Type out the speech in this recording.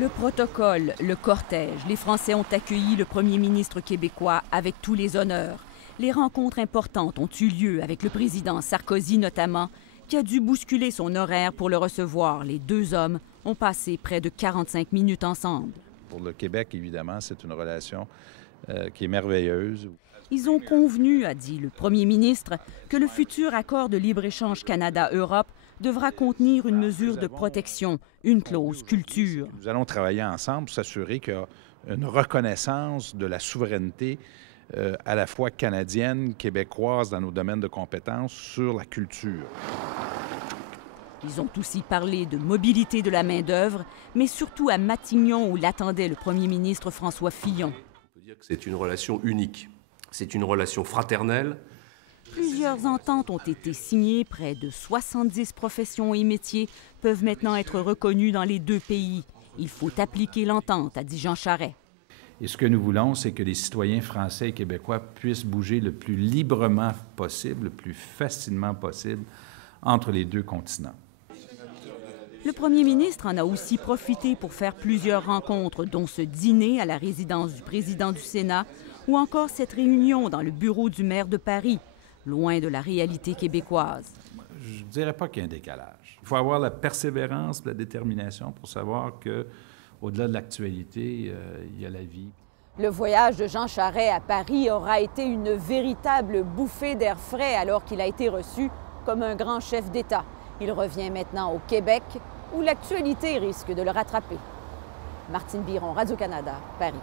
Le protocole, le cortège, les Français ont accueilli le premier ministre québécois avec tous les honneurs. Les rencontres importantes ont eu lieu avec le président Sarkozy notamment, qui a dû bousculer son horaire pour le recevoir. Les deux hommes ont passé près de 45 minutes ensemble. Pour le Québec, évidemment, c'est une relation qui est merveilleuse. Ils ont convenu, a dit le premier ministre, que le futur accord de libre-échange Canada-Europe devra contenir une mesure de protection, une clause culture. Nous allons travailler ensemble pour s'assurer qu'il y a une reconnaissance de la souveraineté à la fois canadienne, québécoise dans nos domaines de compétences sur la culture. Ils ont aussi parlé de mobilité de la main-d'œuvre, mais surtout à Matignon où l'attendait le premier ministre François Fillon. On peut dire que c'est une relation unique. C'est une relation fraternelle. Plusieurs ententes ont été signées. Près de 70 professions et métiers peuvent maintenant être reconnus dans les deux pays. Il faut appliquer l'entente, a dit Jean Charest. Et ce que nous voulons, c'est que les citoyens français et québécois puissent bouger le plus librement possible, le plus facilement possible entre les deux continents. Le premier ministre en a aussi profité pour faire plusieurs rencontres, dont ce dîner à la résidence du président du Sénat ou encore cette réunion dans le bureau du maire de Paris, loin de la réalité québécoise. Je ne dirais pas qu'il y a un décalage. Il faut avoir la persévérance, la détermination pour savoir qu'au-delà de l'actualité, il y a la vie. Le voyage de Jean Charest à Paris aura été une véritable bouffée d'air frais alors qu'il a été reçu comme un grand chef d'État. Il revient maintenant au Québec, où l'actualité risque de le rattraper. Martine Biron, Radio-Canada, Paris.